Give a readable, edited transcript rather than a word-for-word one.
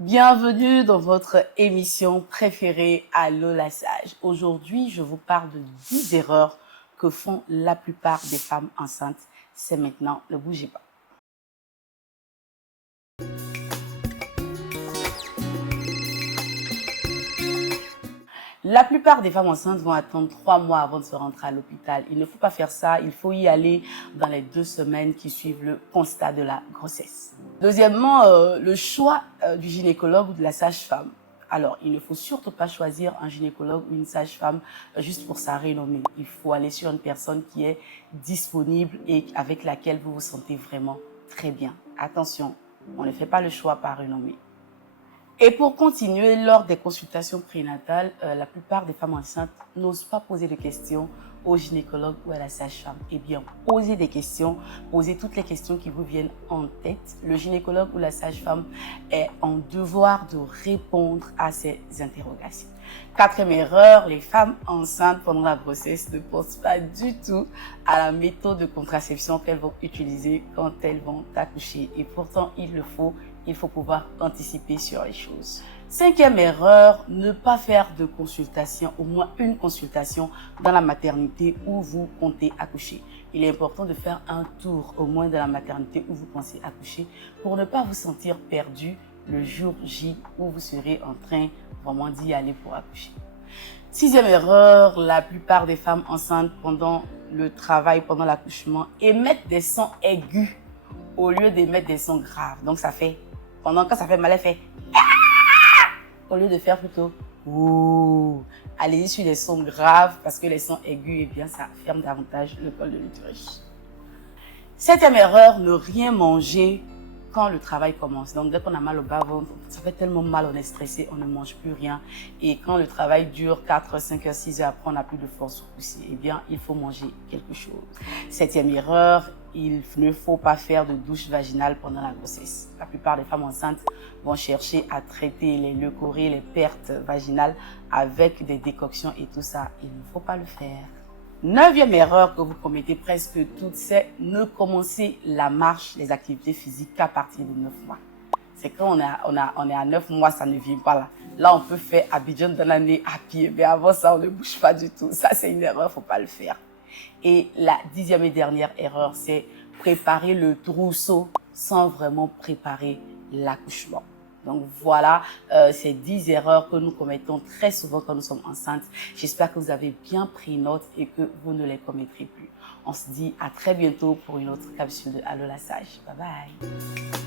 Bienvenue dans votre émission préférée Allô la Sage. Aujourd'hui, je vous parle de 10 erreurs que font la plupart des femmes enceintes. C'est maintenant, ne bougez pas. La plupart des femmes enceintes vont attendre 3 mois avant de se rentrer à l'hôpital. Il ne faut pas faire ça, il faut y aller dans les 2 semaines qui suivent le constat de la grossesse. Deuxièmement, le choix du gynécologue ou de la sage-femme. Alors, il ne faut surtout pas choisir un gynécologue ou une sage-femme juste pour sa renommée. Il faut aller sur une personne qui est disponible et avec laquelle vous vous sentez vraiment très bien. Attention, on ne fait pas le choix par renommée. Et pour continuer, lors des consultations prénatales, la plupart des femmes enceintes n'osent pas poser de questions au gynécologue ou à la sage-femme. Eh bien, posez des questions, posez toutes les questions qui vous viennent en tête. Le gynécologue ou la sage-femme est en devoir de répondre à ces interrogations. Quatrième erreur, les femmes enceintes pendant la grossesse ne pensent pas du tout à la méthode de contraception qu'elles vont utiliser quand elles vont accoucher. Et pourtant, il faut pouvoir anticiper sur les choses. Cinquième erreur, ne pas faire de consultation, au moins une consultation dans la maternité où vous comptez accoucher. Il est important de faire un tour au moins dans la maternité où vous pensez accoucher pour ne pas vous sentir perdu le jour J où vous serez en train vraiment d'y aller pour accoucher. Sixième erreur, la plupart des femmes enceintes pendant le travail, pendant l'accouchement, émettent des sons aigus au lieu d'émettre des sons graves. Donc ça fait, quand ça fait mal, elle fait au lieu de faire plutôt ouh. Allez-y sur les sons graves parce que les sons aigus, eh bien, ça ferme davantage le col de l'utérus. Septième erreur, ne rien manger quand le travail commence. Donc, dès qu'on a mal au bas-ventre, ça fait tellement mal, on est stressé, on ne mange plus rien. Et quand le travail dure 4, 5 heures, 6 heures, après on n'a plus de force pour pousser, eh bien, il faut manger quelque chose. Septième erreur, il ne faut pas faire de douche vaginale pendant la grossesse. La plupart des femmes enceintes vont chercher à traiter les leucorrhées, les pertes vaginales avec des décoctions et tout ça. Il ne faut pas le faire. Neuvième erreur que vous commettez presque toutes, c'est ne commencer la marche, les activités physiques qu'à partir de 9 mois. C'est quand on est à 9 mois, ça ne vient pas là. Là, on peut faire Abidjan dans l'année à pied, mais avant ça, on ne bouge pas du tout. Ça, c'est une erreur, il ne faut pas le faire. Et la 10e et dernière erreur, c'est préparer le trousseau sans vraiment préparer l'accouchement. Donc voilà, ces 10 erreurs que nous commettons très souvent quand nous sommes enceintes. J'espère que vous avez bien pris note et que vous ne les commettrez plus. On se dit à très bientôt pour une autre capsule de Allô la Sage. Bye bye.